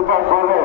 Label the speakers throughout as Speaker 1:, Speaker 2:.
Speaker 1: স্বীকার করলে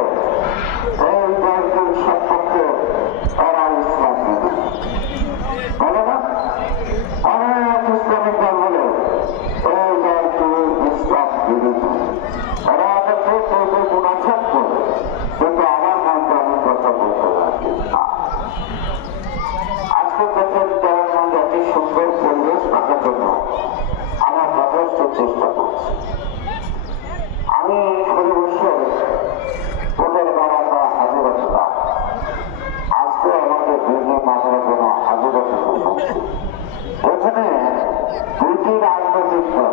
Speaker 1: দুইটি রাজনৈতিক দল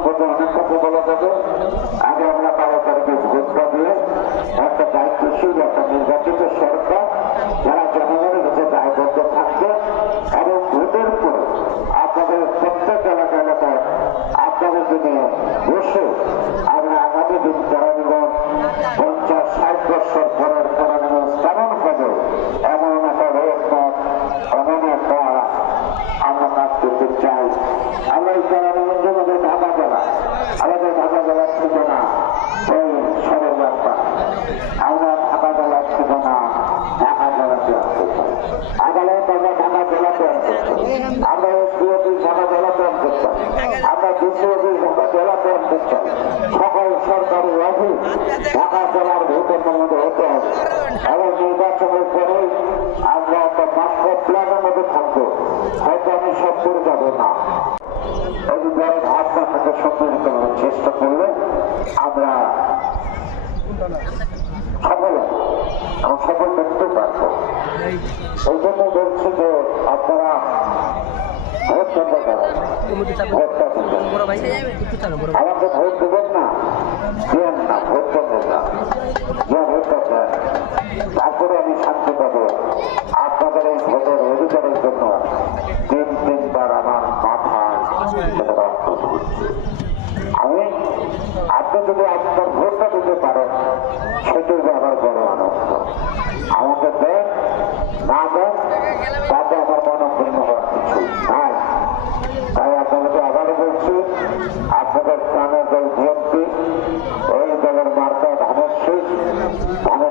Speaker 1: বসে আমরা আগামী দিন কেরানীগঞ্জ পঞ্চাশ, ষাট বছর পরের কেরানীগঞ্জ কেমন হবে। এমন একটা রোডম্যাপ এমন একটা আমরা কাজ করতে চাই। আমরা এই কেরানীগঞ্জ আমাদের ঢাকা জেলা আমাদের ঢাকা জেলার ঠিকানা এই সদর যাত্রা আমরা ঢাকা জেলার ঢাকা জেলাতে আমরা ঢাকা জেলাতে ঢাকা জেলাতে আমরা অফিস ঢাকা জেলাতে আসতে চাই সকল সরকারি অফিস, ঢাকা জেলার ভোটের মধ্যে হতে হবে এবং নির্বাচনের পরে আমরা একটা মাস্টার প্ল্যানের মধ্যে থাকব। হয়তো আমি সব করে যাব না। এই ভাবনা থেকে সম্মিলিত করার চেষ্টা করলে আমরা সফল এবং সফল করতে পারব। এই জন্য বলছি যে আপনারা ভোট দিবেন আমাকে ভোট দেবেন না দেন না ভোট দেবেন না যে ভোটটা দেন তারপরে আমি শান্তি পাবো আপনাদের এই ভোটের অধিকারের জন্য তিন তিনবার আমার রক্ত আমি আপনি যদি আপনার ভোটটা দিতে পারেন